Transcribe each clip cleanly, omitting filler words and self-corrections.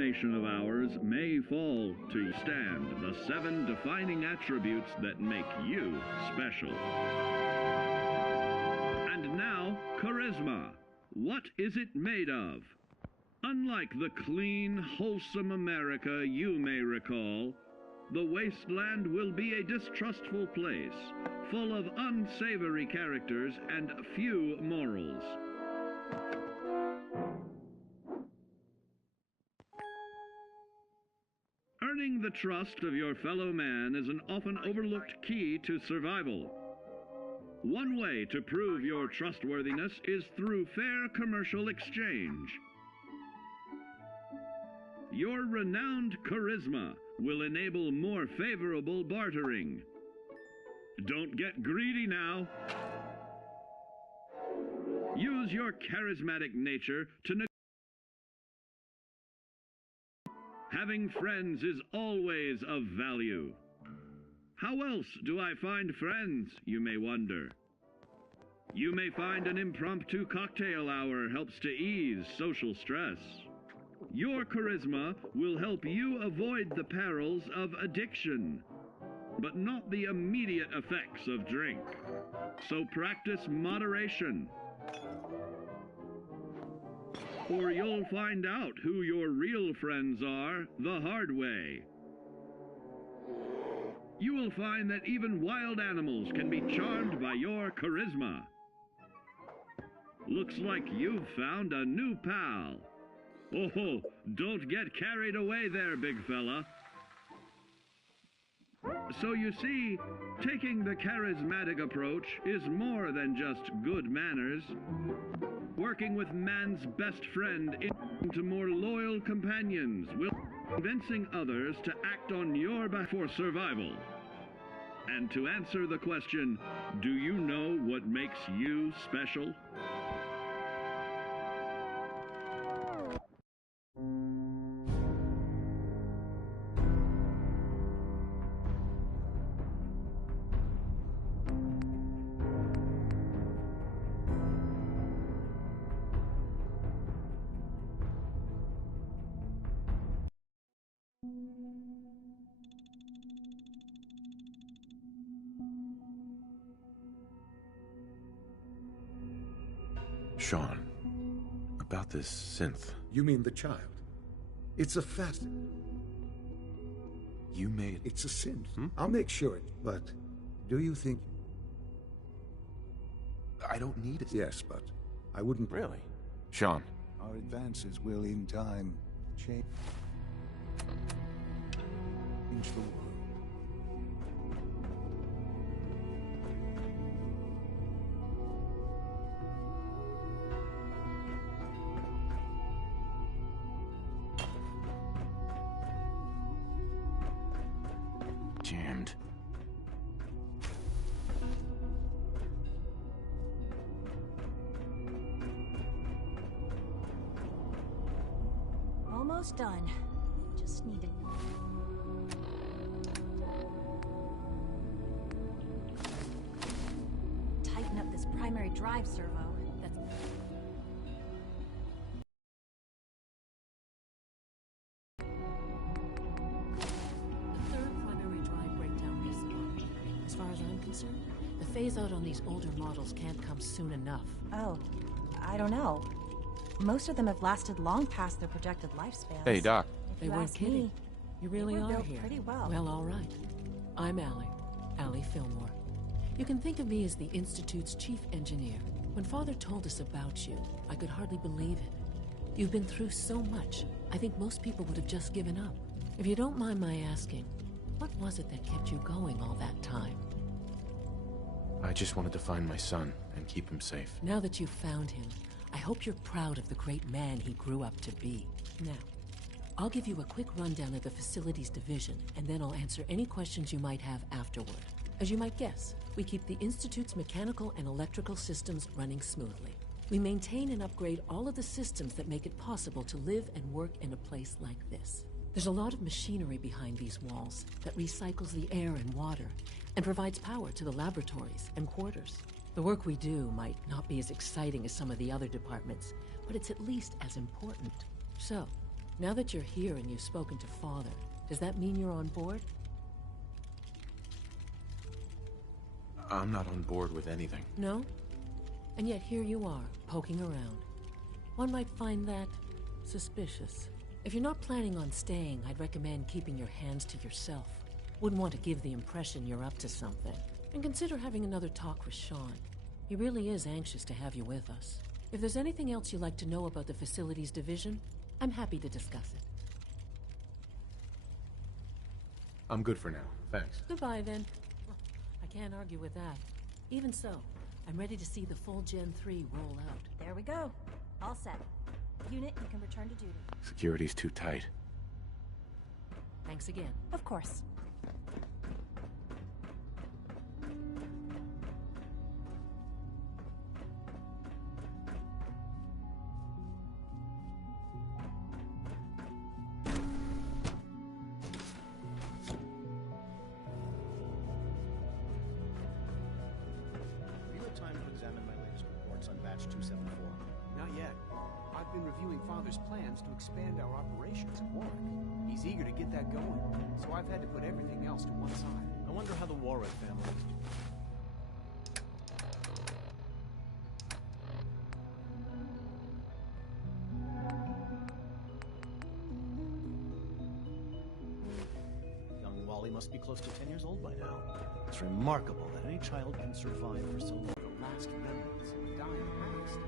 nation of ours may fall to stand the 7 defining attributes that make you special. And now, charisma. What is it made of? Unlike the clean, wholesome America you may recall, the wasteland will be a distrustful place, full of unsavory characters and few morals. Earning the trust of your fellow man is an often overlooked key to survival. One way to prove your trustworthiness is through fair commercial exchange. Your renowned charisma will enable more favorable bartering. Don't get greedy now. Use your charismatic nature to negotiate. Having friends is always of value. How else do I find friends, you may wonder? You may find an impromptu cocktail hour helps to ease social stress. Your charisma will help you avoid the perils of addiction, but not the immediate effects of drink. So practice moderation, or you'll find out who your real friends are the hard way. You will find that even wild animals can be charmed by your charisma. Looks like you've found a new pal. Oh, don't get carried away there, big fella. So you see, taking the charismatic approach is more than just good manners. Working with man's best friend into more loyal companions will convincing others to act on your behalf for survival. And to answer the question, do you know what makes you special? Sean, about this synth. You mean the child? It's a facet. You made... It's a synth. I'll make sure it, but do you think... I don't need it. Yes, but I wouldn't... Really? Sean. Our advances will, in time, change the world. Jammed. Almost done. Just need to... tighten up this primary drive servo. That's... The third primary drive breakdown is on. As far as I'm concerned, the phase-out on these older models can't come soon enough. Oh, I don't know. Most of them have lasted long past their projected lifespans. Hey, Doc. If They you weren't ask kidding. me, You really they were are built here. pretty well. Well, all right. I'm Allie Fillmore. You can think of me as the Institute's chief engineer. When Father told us about you, I could hardly believe it. You've been through so much, I think most people would have just given up. If you don't mind my asking, what was it that kept you going all that time? I just wanted to find my son and keep him safe. Now that you've found him, I hope you're proud of the great man he grew up to be. Now, I'll give you a quick rundown of the facilities division, and then I'll answer any questions you might have afterward. As you might guess, we keep the Institute's mechanical and electrical systems running smoothly. We maintain and upgrade all of the systems that make it possible to live and work in a place like this. There's a lot of machinery behind these walls that recycles the air and water and provides power to the laboratories and quarters. The work we do might not be as exciting as some of the other departments, but it's at least as important. So, Now that you're here and you've spoken to Father, does that mean you're on board? I'm not on board with anything. No? And yet here you are, poking around. One might find that suspicious. If you're not planning on staying, I'd recommend keeping your hands to yourself. Wouldn't want to give the impression you're up to something. And consider having another talk with Sean. He really is anxious to have you with us. If there's anything else you'd like to know about the Facilities Division, I'm happy to discuss it. I'm good for now, thanks. Goodbye, then. I can't argue with that. Even so, I'm ready to see the full Gen 3 roll out. There we go. All set. Unit, you can return to duty. Security's too tight. Thanks again. Of course. Plans to expand our operations at Warwick. He's eager to get that going, so I've had to put everything else to one side. I wonder how the Warwick family is doing. Young Wally must be close to 10 years old by now. It's remarkable that any child can survive for so long. The last remnants of a dying past.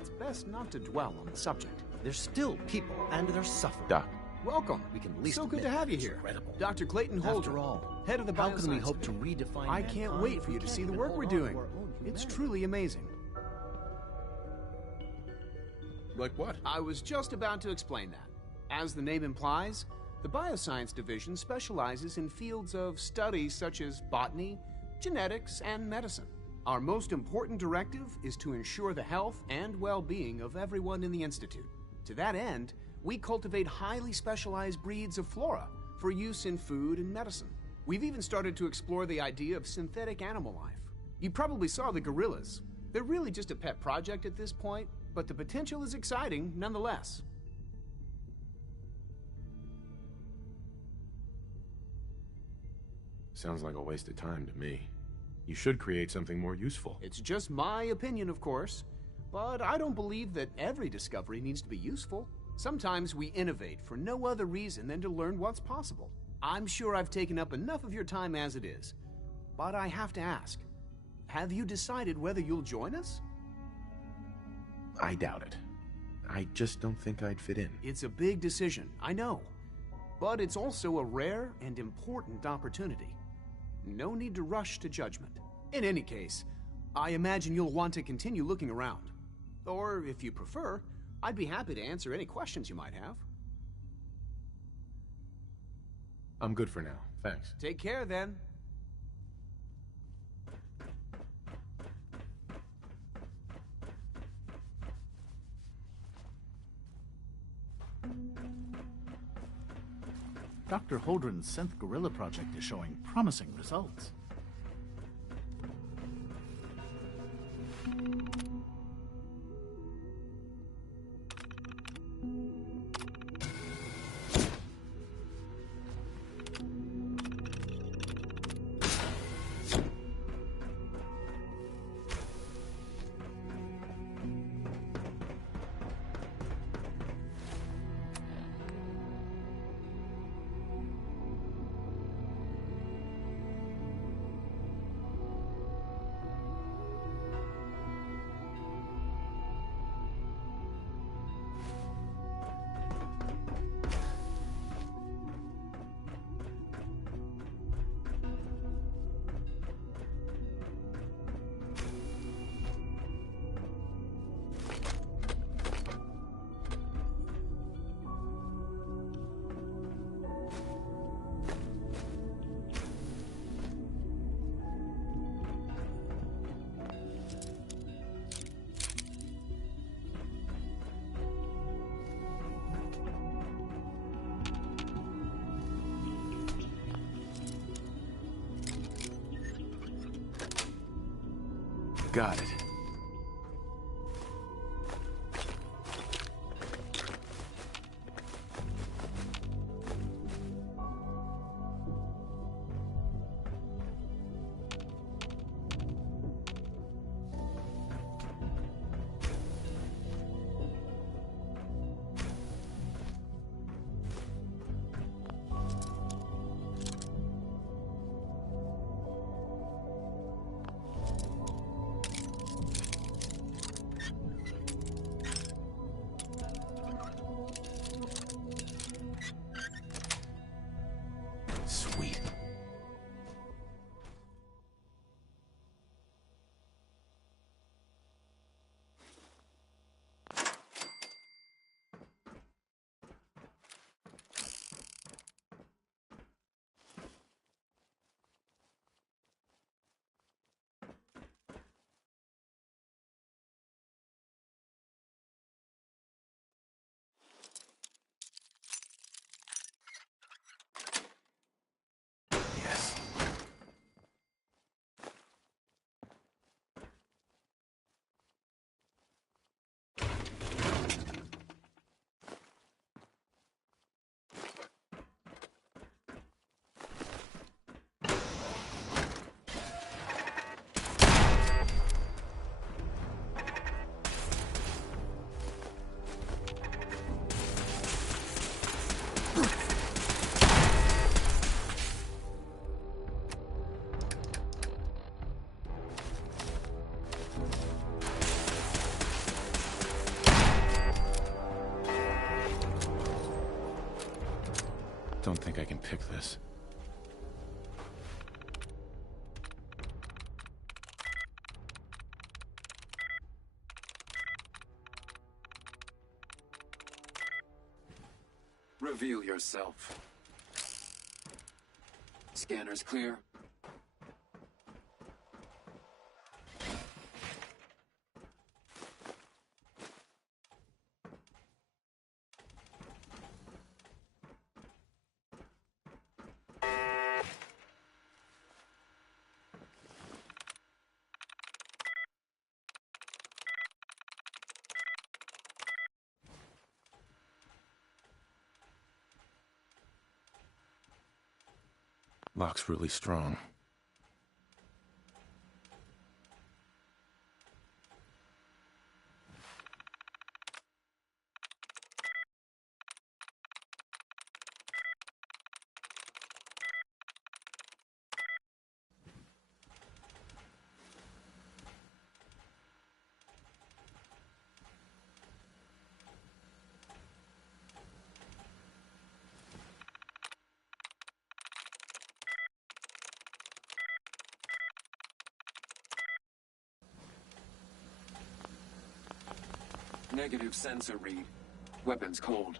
It's best not to dwell on the subject. They're still people, and they're suffering. Doc. Welcome. We can at least so good to admit have you it's here. incredible. Dr. Clayton Holder, After all, head of the how can we Bioscience hope to Division. redefine I can't mankind wait if for we you to can't see the even work hold we're on to doing. our own It's humanity? truly amazing. Like what? I was just about to explain that. As the name implies, the Bioscience Division specializes in fields of study such as botany, genetics, and medicine. Our most important directive is to ensure the health and well-being of everyone in the Institute. To that end, we cultivate highly specialized breeds of flora for use in food and medicine. We've even started to explore the idea of synthetic animal life. You probably saw the gorillas. They're really just a pet project at this point, but the potential is exciting nonetheless. Sounds like a waste of time to me. You should create something more useful. It's just my opinion, of course, but I don't believe that every discovery needs to be useful. Sometimes we innovate for no other reason than to learn what's possible. I'm sure I've taken up enough of your time as it is, but I have to ask, have you decided whether you'll join us? I doubt it. I just don't think I'd fit in. It's a big decision, I know, but it's also a rare and important opportunity. No need to rush to judgment. In any case, I imagine you'll want to continue looking around. Or, if you prefer, I'd be happy to answer any questions you might have. I'm good for now, thanks. Take care, then. Dr. Holdren's Synth Gorilla project is showing promising results. Got it. Don't think I can pick this. Reveal yourself. Scanners clear. Lock's really strong. Negative sensor read. Weapons cold.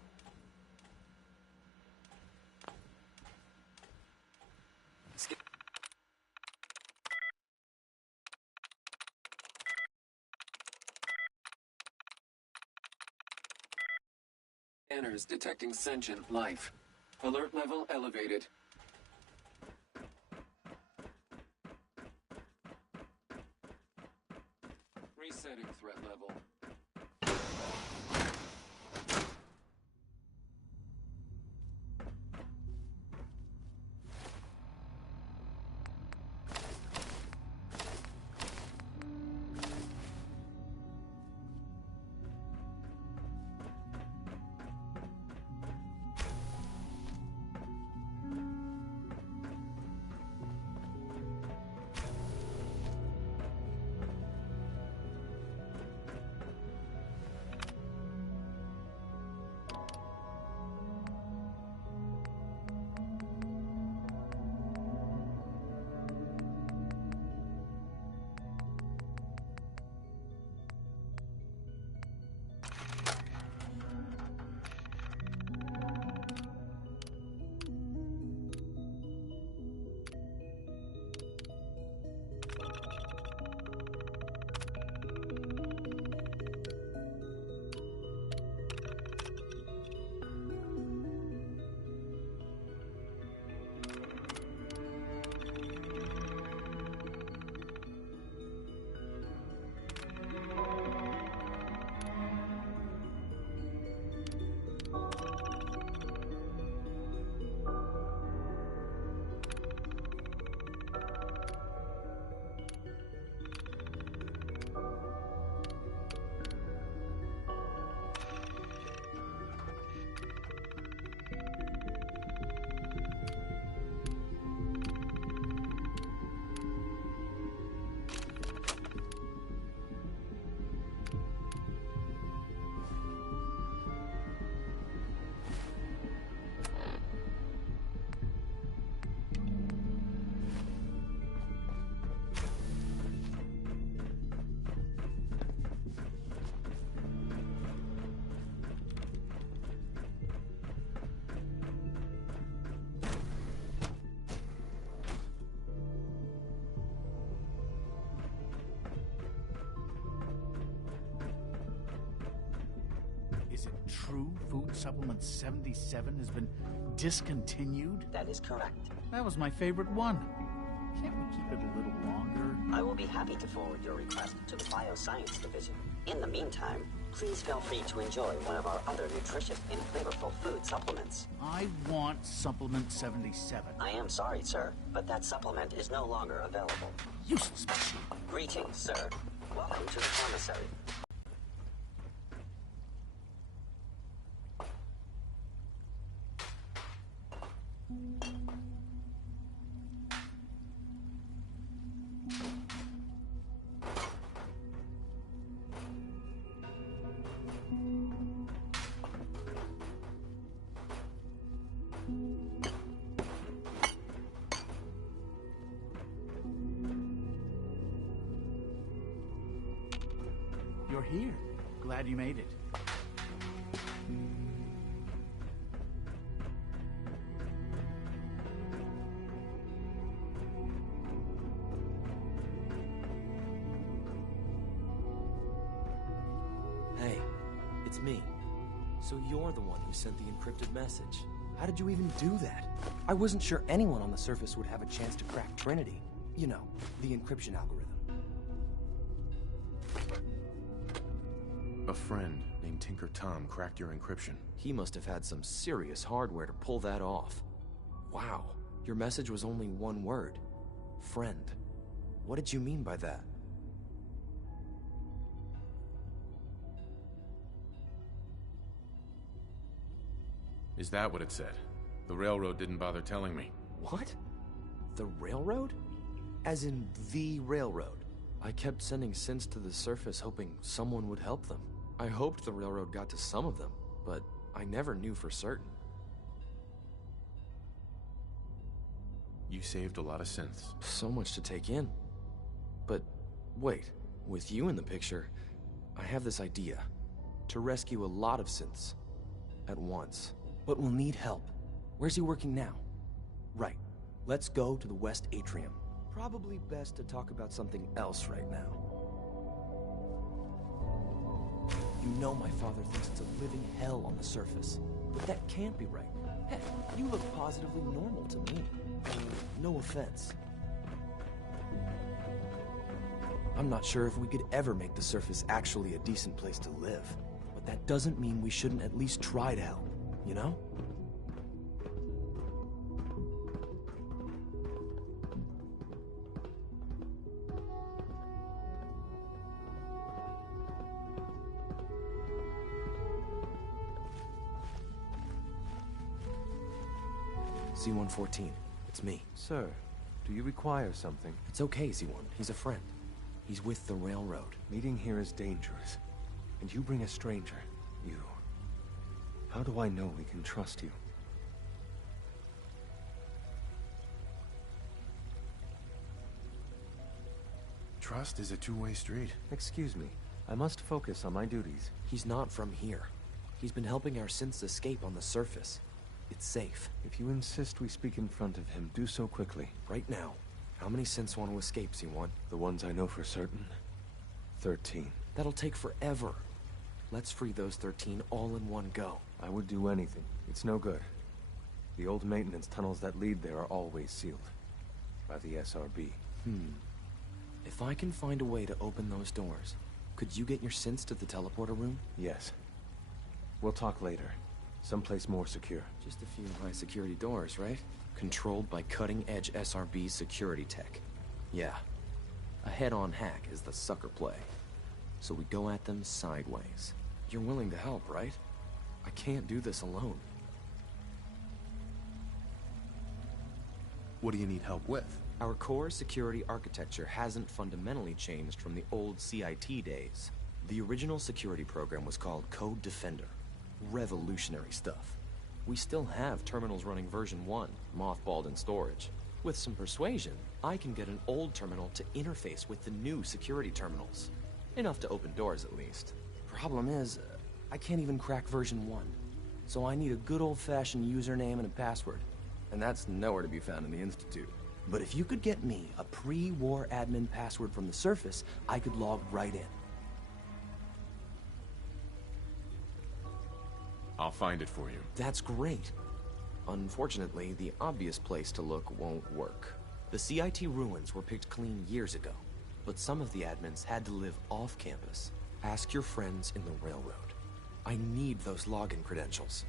Scanners detecting sentient life. Alert level elevated. Resetting threat level. Is it true Food Supplement 77 has been discontinued? That is correct. That was my favorite one. Can't we keep it a little longer? I will be happy to forward your request to the Bioscience Division. In the meantime, please feel free to enjoy one of our other nutritious and flavorful food supplements. I want Supplement 77. I am sorry, sir, but that supplement is no longer available. Useless machine. Greetings, sir. Welcome to the commissary. you're here. Glad you made it. Hey, it's me. So you're the one who sent the encrypted message. How did you even do that? I wasn't sure anyone on the surface would have a chance to crack Trinity. You know, the encryption algorithm. A friend named Tinker Tom cracked your encryption. He must have had some serious hardware to pull that off. Wow, your message was only one word. Friend. What did you mean by that? Is that what it said? The railroad didn't bother telling me. What? The railroad? As in the railroad? I kept sending synths to the surface hoping someone would help them. I hoped the railroad got to some of them, but I never knew for certain. You saved a lot of synths. So much to take in. But wait, with you in the picture, I have this idea. To rescue a lot of synths. At once. But we'll need help. Where's he working now? Right. Let's go to the West Atrium. Probably best to talk about something else right now. You know my father thinks it's a living hell on the surface. But that can't be right. Heck, you look positively normal to me. No offense. I'm not sure if we could ever make the surface actually a decent place to live. But that doesn't mean we shouldn't at least try to help, you know? C-114, it's me. Sir, do you require something? It's okay, Z1. He's a friend. He's with the railroad. Meeting here is dangerous. And you bring a stranger. You. How do I know we can trust you? Trust is a two-way street. Excuse me. I must focus on my duties. He's not from here. He's been helping our synths escape on the surface. It's safe. If you insist we speak in front of him, do so quickly. Right now. How many synths want to escape, C1? The ones I know for certain. 13. That'll take forever. Let's free those 13 all in one go. I would do anything. It's no good. The old maintenance tunnels that lead there are always sealed. By the SRB. If I can find a way to open those doors, could you get your synths to the teleporter room? Yes. We'll talk later. Someplace more secure. Just a few high-security doors, right? Controlled by cutting-edge SRB security tech. Yeah. A head-on hack is the sucker play. So we go at them sideways. You're willing to help, right? I can't do this alone. What do you need help with? Our core security architecture hasn't fundamentally changed from the old CIT days. The original security program was called Code Defender. Revolutionary stuff. We still have terminals running version 1, mothballed in storage. With some persuasion, I can get an old terminal to interface with the new security terminals. Enough to open doors, at least. Problem is, I can't even crack version 1. So I need a good old-fashioned username and a password. And that's nowhere to be found in the Institute. But if you could get me a pre-war admin password from the surface, I could log right in. I'll find it for you. That's great. Unfortunately, the obvious place to look won't work. The CIT ruins were picked clean years ago, but some of the admins had to live off campus. Ask your friends in the railroad. I need those login credentials.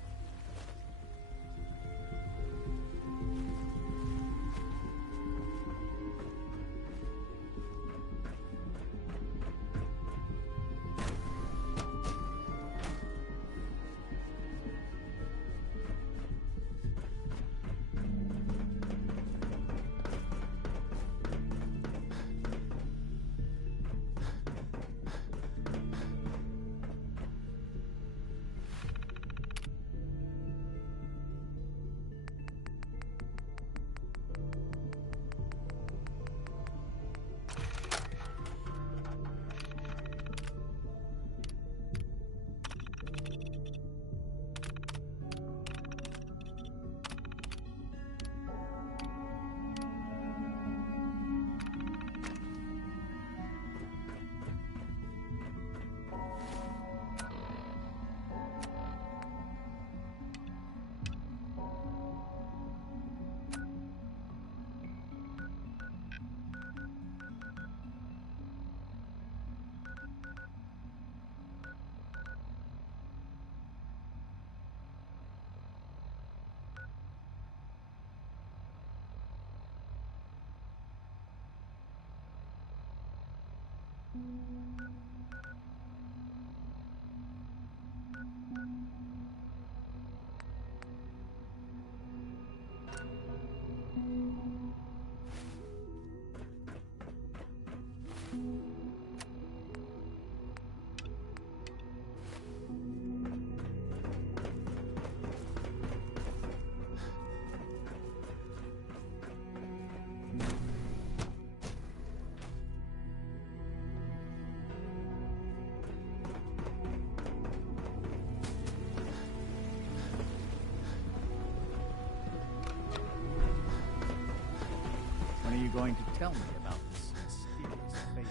When are you going to tell me about this mysterious Phase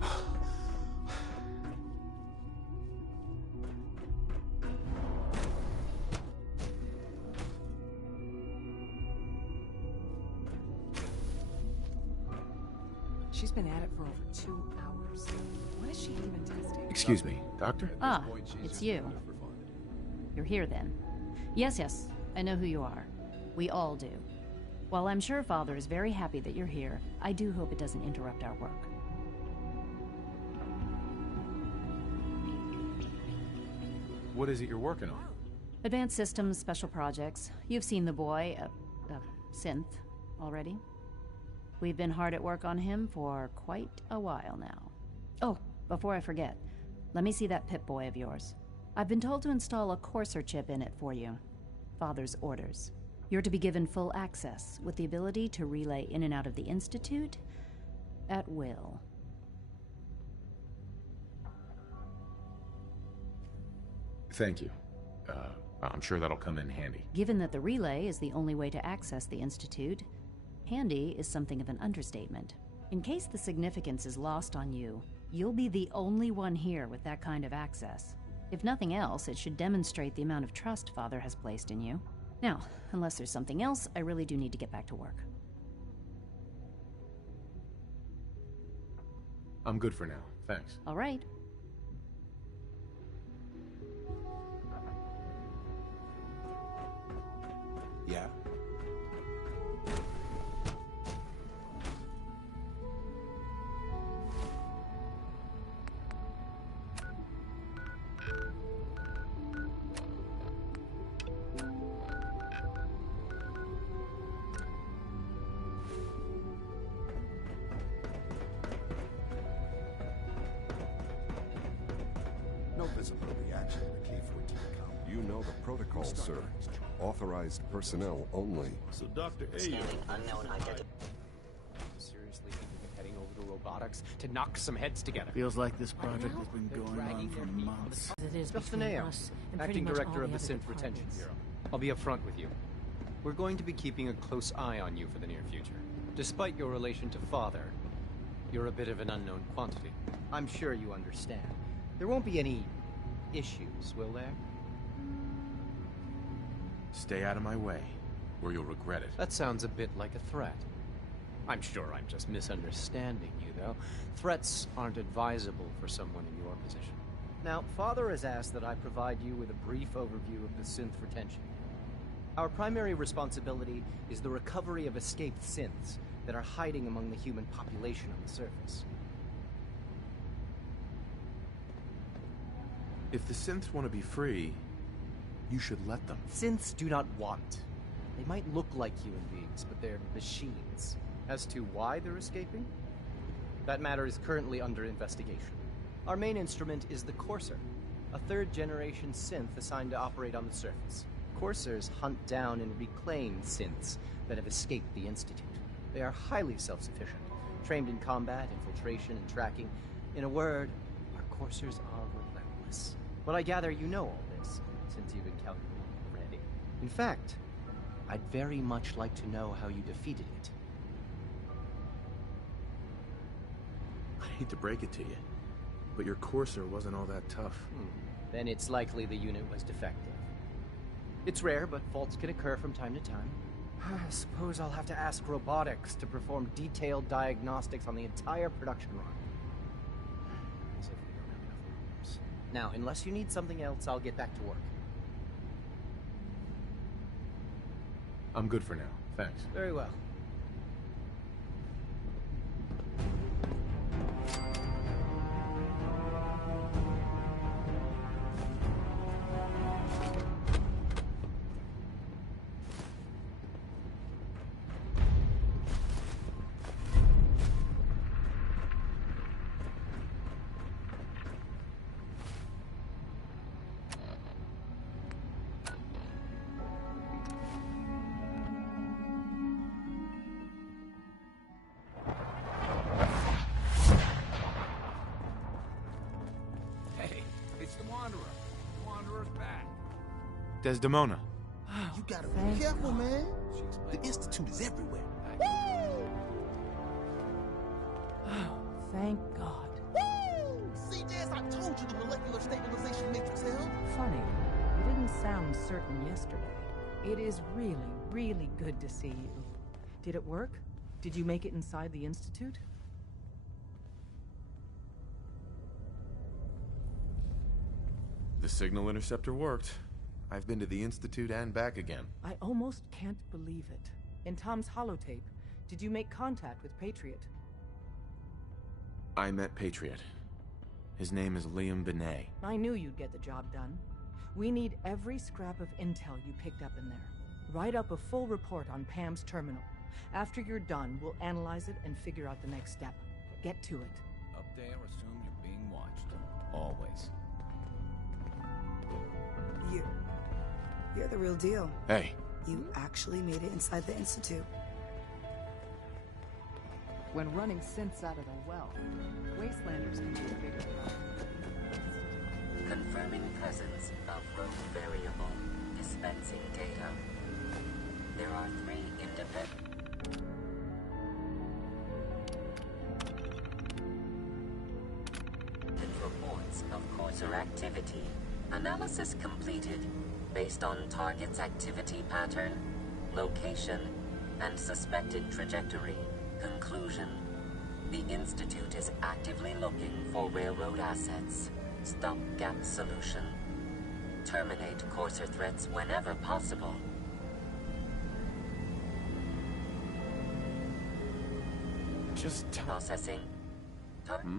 3? She's been at it for over 2 hours. What is she even testing? Excuse me, Doctor? Ah, it's you. You're here then. Yes, I know who you are. We all do. While I'm sure Father is very happy that you're here, I do hope it doesn't interrupt our work. What is it you're working on? Advanced Systems Special Projects. You've seen the boy, Synth, already. We've been hard at work on him for quite a while now. Oh, before I forget, let me see that Pip-Boy of yours. I've been told to install a Courser chip in it for you. Father's orders. You're to be given full access, with the ability to relay in and out of the Institute at will. Thank you. I'm sure that'll come in handy. Given that the relay is the only way to access the Institute, handy is something of an understatement. In case the significance is lost on you, you'll be the only one here with that kind of access. If nothing else, it should demonstrate the amount of trust Father has placed in you. Now, unless there's something else, I really do need to get back to work. I'm good for now. Thanks. All right. Yeah? No visible reaction to the K-14 count. You know the protocol, sir. Authorized personnel only. So Dr. A... Scanning unknown identity. Seriously thinking of heading over to robotics to knock some heads together. Feels like this project has been going on for months. It is Justin between Ayo, us and pretty Acting much Director all of the other Synth Retention departments. Bureau. I'll be upfront with you. We're going to be keeping a close eye on you for the near future. Despite your relation to Father, you're a bit of an unknown quantity. I'm sure you understand. There won't be any issues, will there? Stay out of my way, or you'll regret it. That sounds a bit like a threat. I'm sure I'm just misunderstanding you, though. Threats aren't advisable for someone in your position. Now, Father has asked that I provide you with a brief overview of the synth retention. Our primary responsibility is the recovery of escaped synths that are hiding among the human population on the surface. If the synths want to be free, you should let them. Synths do not want. They might look like human beings, but they're machines. As to why they're escaping? That matter is currently under investigation. Our main instrument is the Courser, a third-generation synth assigned to operate on the surface. Coursers hunt down and reclaim synths that have escaped the Institute. They are highly self-sufficient, trained in combat, infiltration, and tracking. In a word, our Coursers are relentless. But I gather you know all this, since you've encountered it already. In fact, I'd very much like to know how you defeated it. I hate to break it to you, but your Courser wasn't all that tough. Then it's likely the unit was defective. It's rare, but faults can occur from time to time. I suppose I'll have to ask robotics to perform detailed diagnostics on the entire production run. As if we don't have enough problems. Now, unless you need something else, I'll get back to work. I'm good for now. Thanks. Very well. Desdemona. You gotta be careful, man. The Institute is everywhere. Thank God. Woo! CJ, I told you the molecular stabilization matrix held. Funny, you didn't sound certain yesterday. It is really, really good to see you. Did it work? Did you make it inside the Institute? The signal interceptor worked. I've been to the Institute and back again. I almost can't believe it. In Tom's holotape, did you make contact with Patriot? I met Patriot. His name is Liam Benet. I knew you'd get the job done. We need every scrap of intel you picked up in there. Write up a full report on Pam's terminal. After you're done, we'll analyze it and figure out the next step. Get to it. Up there, assume you're being watched. Always. You're the real deal. Hey. You actually made it inside the Institute. When running synths out of the well, Wastelanders can be a bigger problem. Confirming presence of rogue variable. Dispensing data. There are 3 independent... reports of Courser activity. Analysis completed. Based on target's activity pattern, location, and suspected trajectory. Conclusion. The Institute is actively looking for railroad assets. Stopgap solution. Terminate Courser threats whenever possible. Just processing.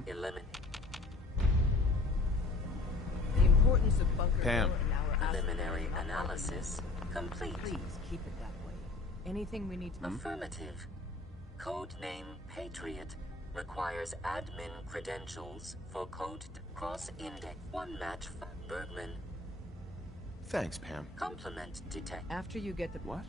Eliminate. The importance of Bunker Pam. Hill in our Preliminary analysis complete. Please keep it that way. Anything we need to... Affirmative. Codename Patriot requires admin credentials for code cross-index 1 match Bergman. Thanks, Pam. Complement detect. After you get the... What?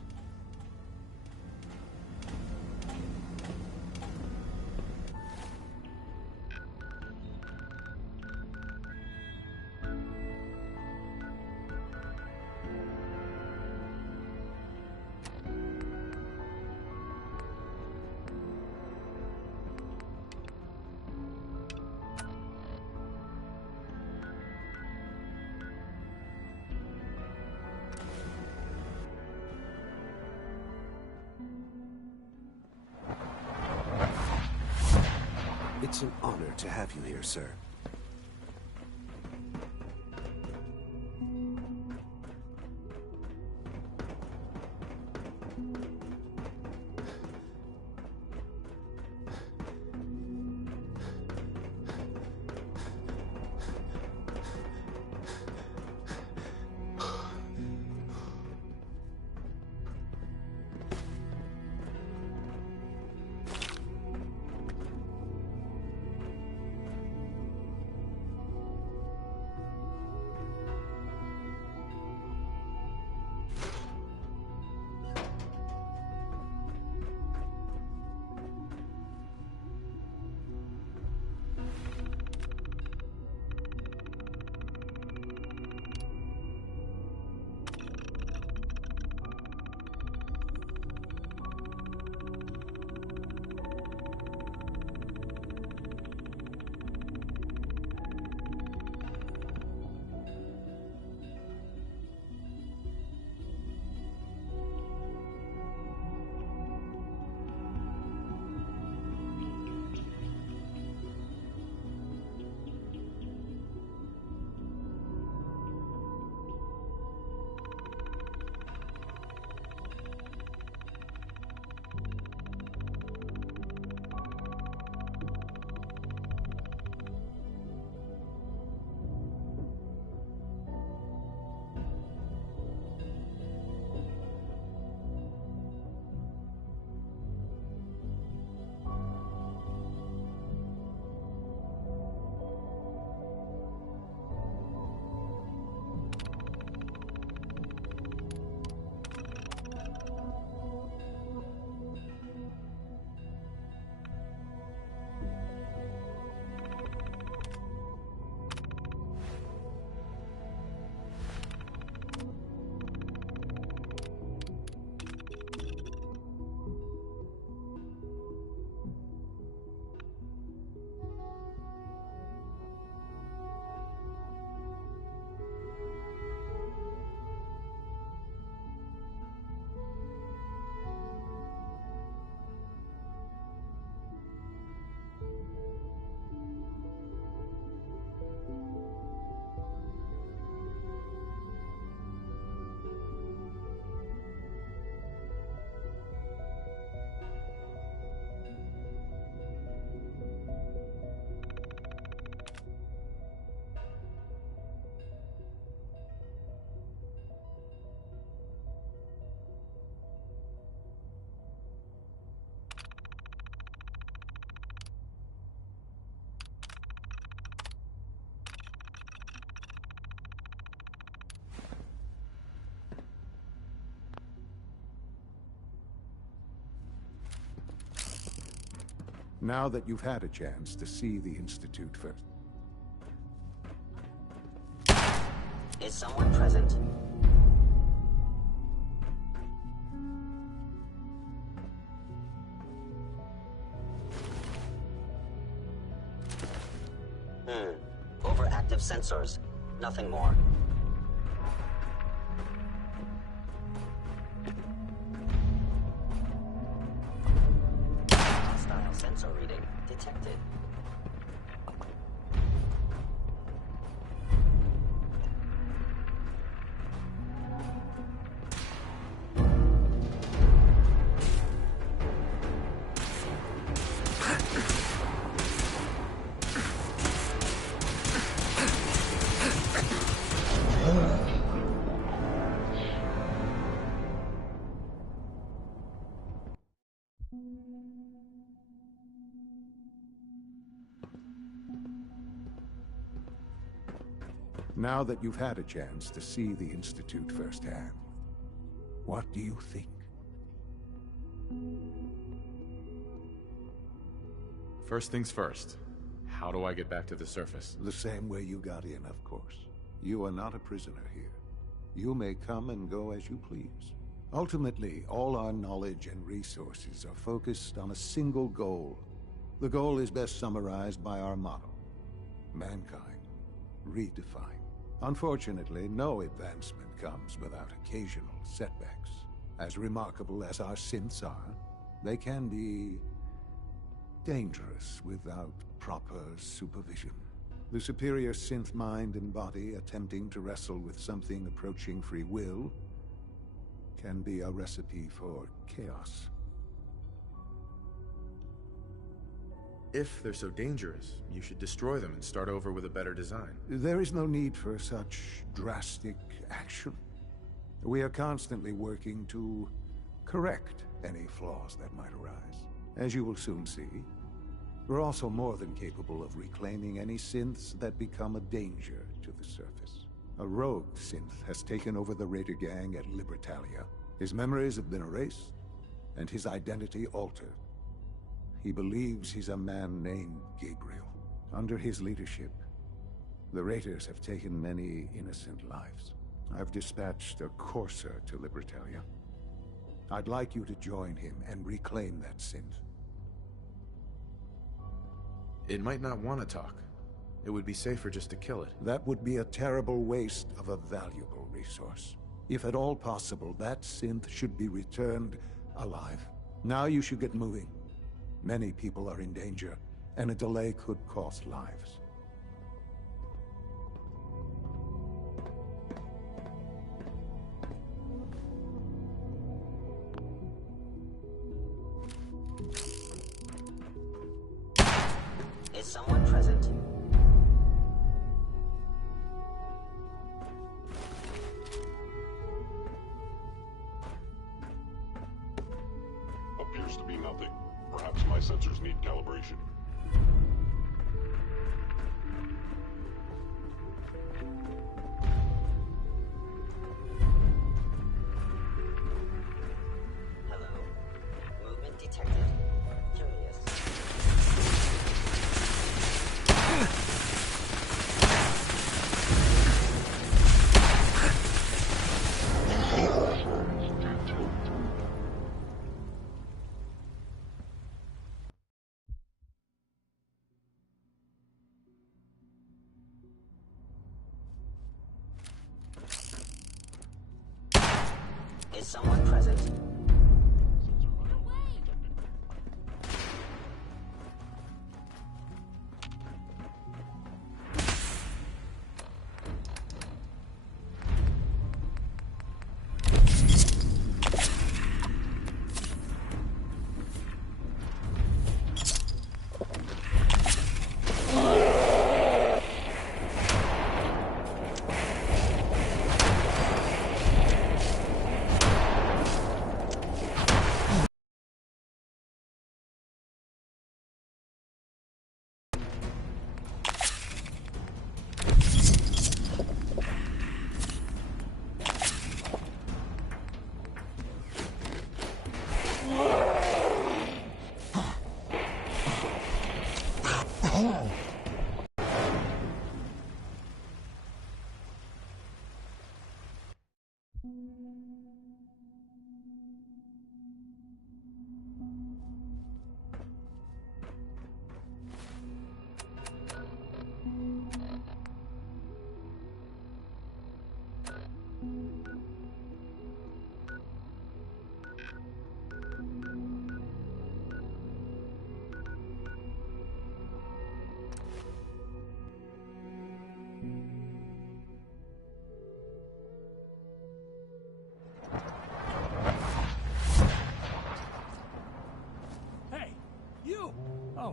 It's an honor to have you here, sir. Now that you've had a chance to see the Institute first. Is someone present? Overactive sensors. Nothing more. Hostile sensor reading detected. Now that you've had a chance to see the Institute firsthand, what do you think? First things first. How do I get back to the surface? The same way you got in, of course. You are not a prisoner here. You may come and go as you please. Ultimately, all our knowledge and resources are focused on a single goal. The goal is best summarized by our motto: mankind, redefined. Unfortunately, no advancement comes without occasional setbacks. As remarkable as our synths are, they can be dangerous without proper supervision. The superior synth mind and body attempting to wrestle with something approaching free will can be a recipe for chaos. If they're so dangerous, you should destroy them and start over with a better design. There is no need for such drastic action. We are constantly working to correct any flaws that might arise. As you will soon see, we're also more than capable of reclaiming any synths that become a danger to the surface. A rogue synth has taken over the Raider gang at Libertalia. His memories have been erased, and his identity altered. He believes he's a man named Gabriel. Under his leadership, the Raiders have taken many innocent lives. I've dispatched a courser to Libertalia. I'd like you to join him and reclaim that synth. It might not want to talk. It would be safer just to kill it. That would be a terrible waste of a valuable resource. If at all possible, that synth should be returned alive. Now you should get moving. Many people are in danger, and a delay could cost lives. Is someone present? Appears to be nothing. Perhaps my sensors need calibration. Hello. Movement detected. Curious. Is someone present?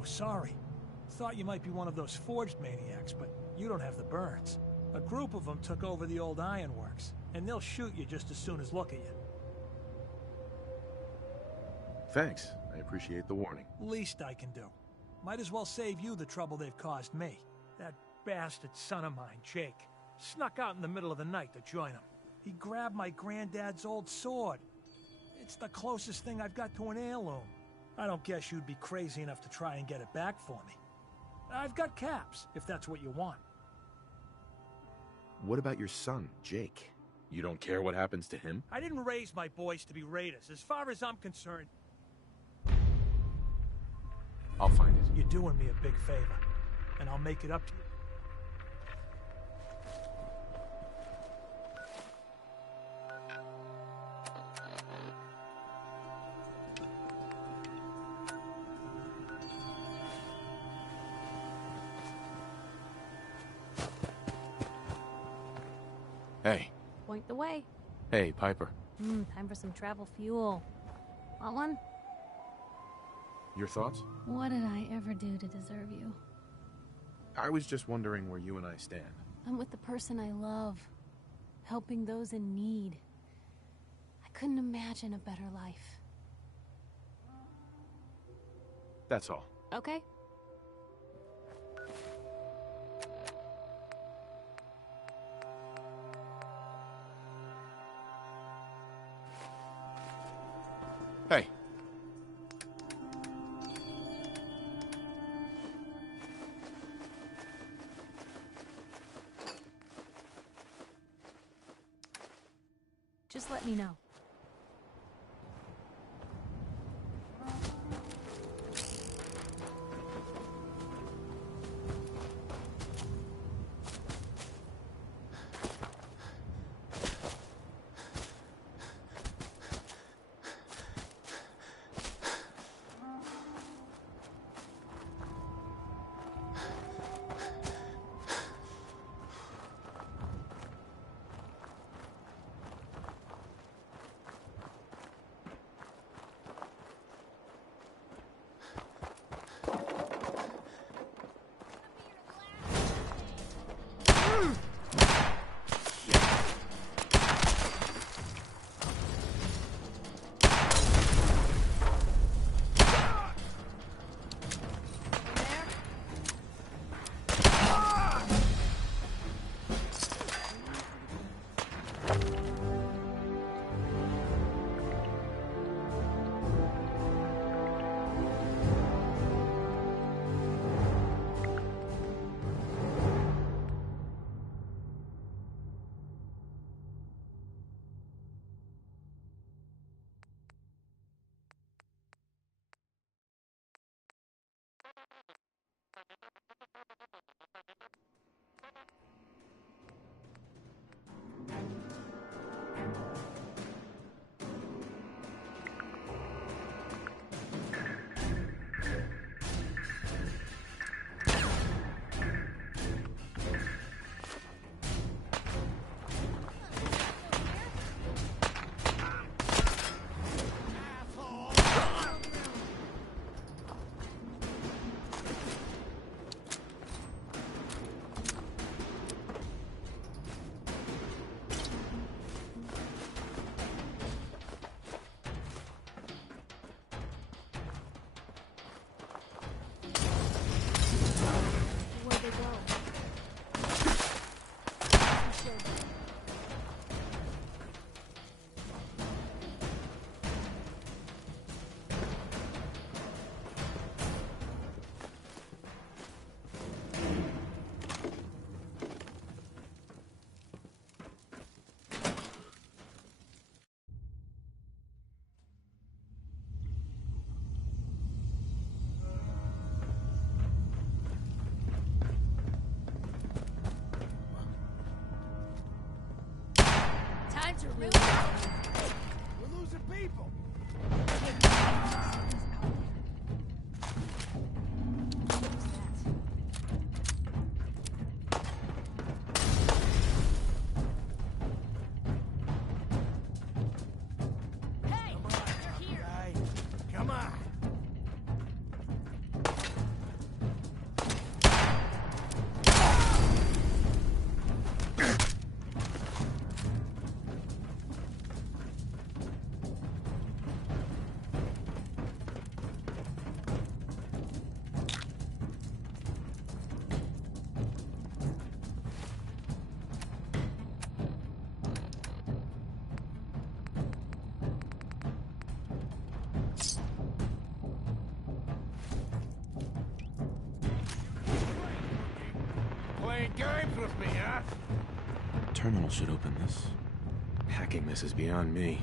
sorry. Thought you might be one of those forged maniacs, but you don't have the burns. A group of them took over the old ironworks, and they'll shoot you just as soon as look at you. Thanks. I appreciate the warning. Least I can do. Might as well save you the trouble they've caused me. That bastard son of mine, Jake, snuck out in the middle of the night to join him. He grabbed my granddad's old sword. It's the closest thing I've got to an heirloom. I don't guess you'd be crazy enough to try and get it back for me. I've got caps, if that's what you want. What about your son, Jake? You don't care what happens to him? I didn't raise my boys to be raiders. As far as I'm concerned... I'll find it. You're doing me a big favor, and I'll make it up to you. Hey. Point the way. Hey, Piper. Time for some travel fuel. Want one? Your thoughts? What did I ever do to deserve you? I was just wondering where you and I stand. I'm with the person I love, helping those in need. I couldn't imagine a better life. That's all. Okay. Hey. Just let me know. We're losing people. Hey, you're here. Come on. Playing games with me, huh? Terminal should open this. Hacking this is beyond me.